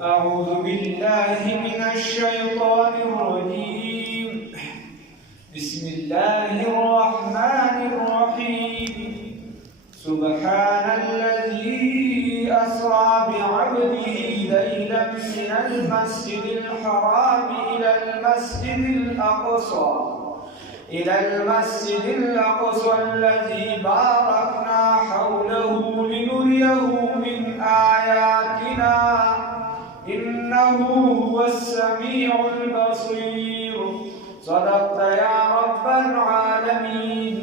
أعوذ بالله من الشيطان الرجيم. بسم الله الرحمن الرحيم. سبحان الذي أسرى بعبده ليلا من المسجد الحرام إلى المسجد الأقصى الذي باركنا حوله لنريه من آياتنا إنه هو السميع البصير. صدقت يا رب العالمين.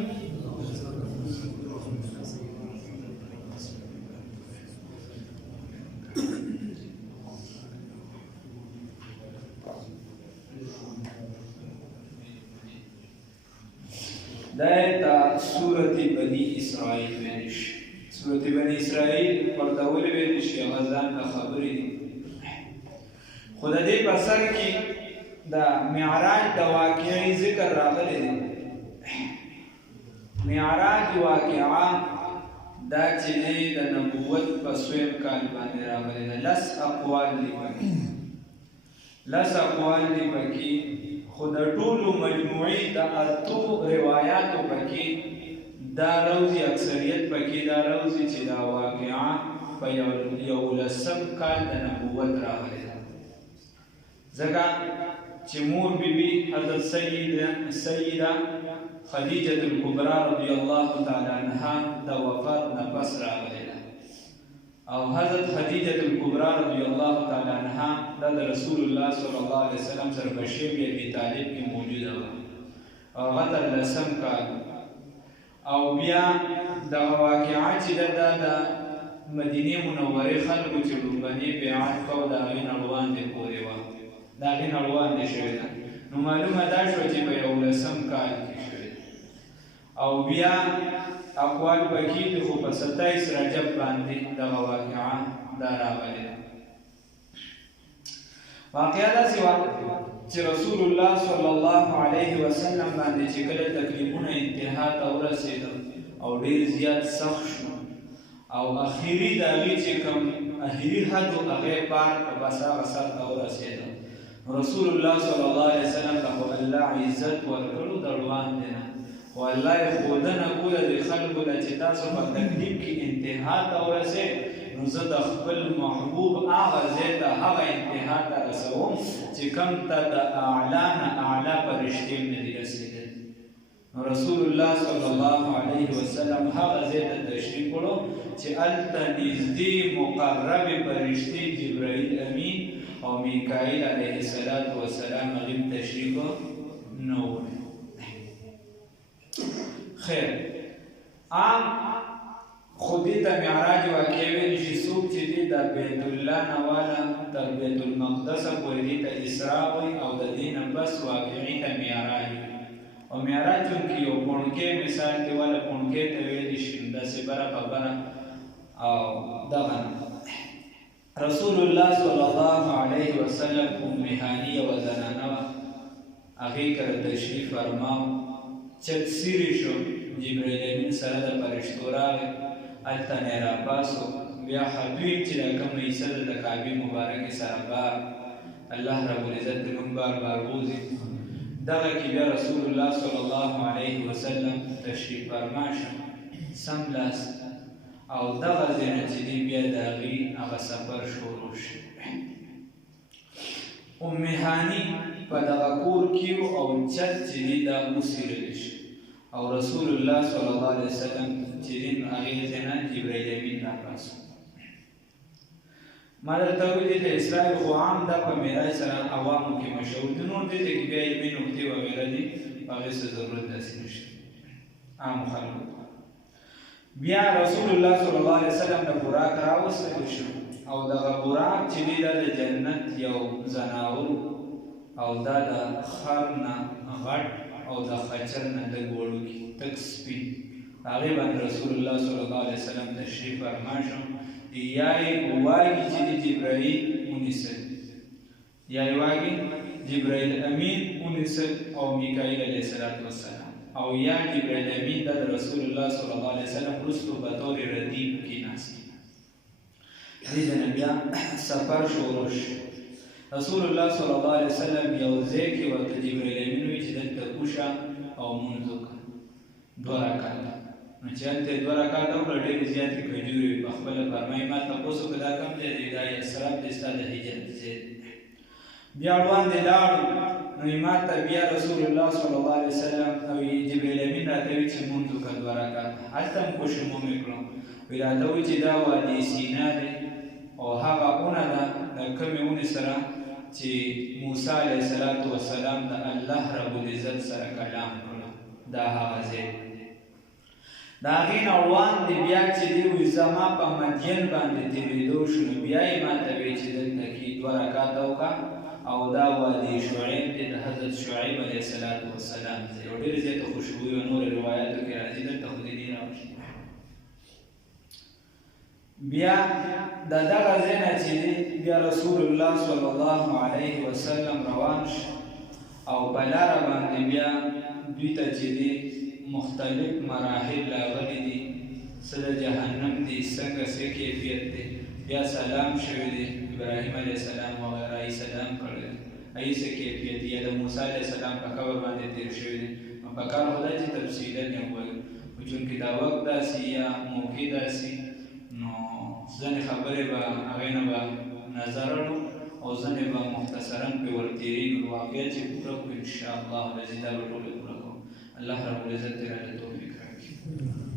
دایتا سورة بني إسرائيل ویلش. سورة بني إسرائيل پردول ویلش یا غزان دا خبری دی. خود دې په سر کې د معراج د واقعي ذکر راغلی دی. معراج واقعه دا چې د نبوت په سویم کال باندې راغلی دی. لس اقوال دی پکې خو د ټولو مجموعي د اتو روایاتو پکې دا روزي اکثریت پکې دا روزي چې دا واقعه په یو لسم کال د نبوت راغلی ده. ځکه چې مور بیبي حضرت سیده خدیجه الکبرى رضی الله تعالی عنها د وفات نه پس راغلی ده او حضرت خدیجه الکبرى رضی الله تعالی عنها د رسول الله صلی الله علیه وسلم سره په شیب ابي طالب کې موجوده وه او هغه تر لسم کال او بیا د واقعه چې د مدینه منورې خلکو چې لومړني بیعت کوو د هغې نه وړاندې پورې وه د هغې نه وړاندې شوې ده نو معلومه دا شوه چې په یو لسم کال کې شوې او بیا اقوال پکې دي خو په 27 رجب باندې دغه واقعه دا راغلې ده. واقعه داسې وه چې رسول الله صلی الله علیه وسلم باندې چې کله تکلیفونه انتها ته ورسېده او ډېر زیات سخت شو او اخري د هغې چې کوم اخري حد و هغې پار که بس هغه سر ته ورسېده رسول الله صلی الله علیه وسلم ته خو الله عزت ورکړو د وړاندې نه خو الله یې ښودنه کوله د خلکو ته چې تاسو په تکلیف کې انتها ته ورسئ نو زه د خپل محبوب هغه ځای ته هغه انتها ته رسوم چې کوم ته د اعلی نه اعلی فرشتې نه دي رسېدلي نو رسول الله صلی الله علیه وسلم هغه ځای ته تشریف وړو چې هلته نږدې مقربې فرشتې جبرائیل امین او میکائیل علیه السلام هغې تشریف نه وړي. خیر عام خودی ته معراج واقع ویل شي څوک چې دی د بیت الله نه والا تر بیت المقدس پورې دی ته اسراء وایي او د دې نه بس واقعي ته معراج او معراج چونکې یو پوڼکی مثال دی والا پوڼکی ته ویلی شي داسې بره خبره او دغه رسول الله صلی الله علیه وسلم ام هاني یوه زنانه وه هغې کره تشریف فرماو چت سیری شو جبرائیل امین سره د فرشتو راغی هلته نه یې راپاسو بیا حبیب چې دا کوم حصه ده د کعبې مبارکې سره بار الله رب العزت د نوم بار بوځي دغه کې بیا رسول الله صلی الله علیه وسلم تشریف فرما شه سملاست او دغه ځای نه چې دی بیا د هغې هغه سفر شروع شي. ام هاني په دغه کور کې او چت چې دی دا وڅیرلی شي او رسول الله صلی الله علیه وسلم چې دی نو هغې ځای نه جبرائیل امین راپاسو. ما درته ویلي د اسرائیل خو عام دا په معراج سره عوامو کې مشهور دي نور دې ته کې بیا علمي نکتې وغیره دي هغې څه ضرورت داسې نشته عامو خلکو بیا رسول الله صلی الله علیه وسلم د براق راوستلی شو او دغه براق چې دی دا د جنت یو ځناور او دا د خر نه غټ او د خچر نه لږ وړوکي تک سپین هغې باندې رسول الله صلی الله علیه وسلم تشریف فرما شو یا یې واګي چې د جبرائیل ونیسل یا یې واګي جبرائیل امین ونیسل او میکائیل علیه السلام او یا جبرائیل امین د رسول الله صلی الله علیه وسلم وروستو به طور ردیف کېناست دې ځای نه بیا سفر شروع شو. رسول الله صلی الله علیه وسلم یو ځای کې ورته جبرائیل امین وایي چې دلته کوشه او لمونځ وکړه 2 رکعاته. نو چې هلته یې 2 رکعاته وکړه ډېرې زیاتې کجورې وې. پخپله فرمایي ما تپوس وکړه دا کوم ځای دی؟ دا یثرب دی، ستا د هجرت ځای دی. بیا وړاندې لاړو نو ما ته بیا رسول الله صلی الله علیه وسلم او جبرائیل امین راته وایي چې لمونځ وکړه 2 رکعاته. هلته هم کوشموم یې کړم. وایي راته وایي چې دا وادي سینا دی او هغه اونه ده د کومې اونې سره چې موسی علیه السلام د الله رب العزت سره کلام کړو. دا هغه ځای د هغې نه وړاندې بیا چې دی وایي زما په مدین باندې تېرېدو شو نو بیا یې ما ته وایي چې دلته کې 2 رکعاته وکړه او دا وادي شعیب دی د حضرت شعیب علیه السلام ځای. او ډېرې زیاته خوشبویي او نورو روایاتو کې راځي دلته خو دې نه راوښي. بیا د دغه ځای نه چې دی بیا رسول الله صلی الله علیه وسلم روان شو او په لاره باندې بیا دوی ته چې دی مختلف مراحل راغلي دي، څه د جهنم دي، څنګه څه کیفیت دی. بیا سلام شوی دی ابراهیم علیه السلام وغیره یې سلام کړی دی، هغې څه کیفیت دی. یا د موسی علیه السلام په قبر باندې تېر شوی دی. نو پکار خو دا چې تفصیلا یې ووایو، خو چونکې دا وخت داسې یا موقع داسې نو ځینې خبرې به هغې نه به نظر اړو او ځینې به مختصرا پرې ورتېرېږو. واقعیت چې پوره کړو انشاءالله العزیز دا به ټولې پوره کوو. الله رب العزت دې راته توفیق راکړي.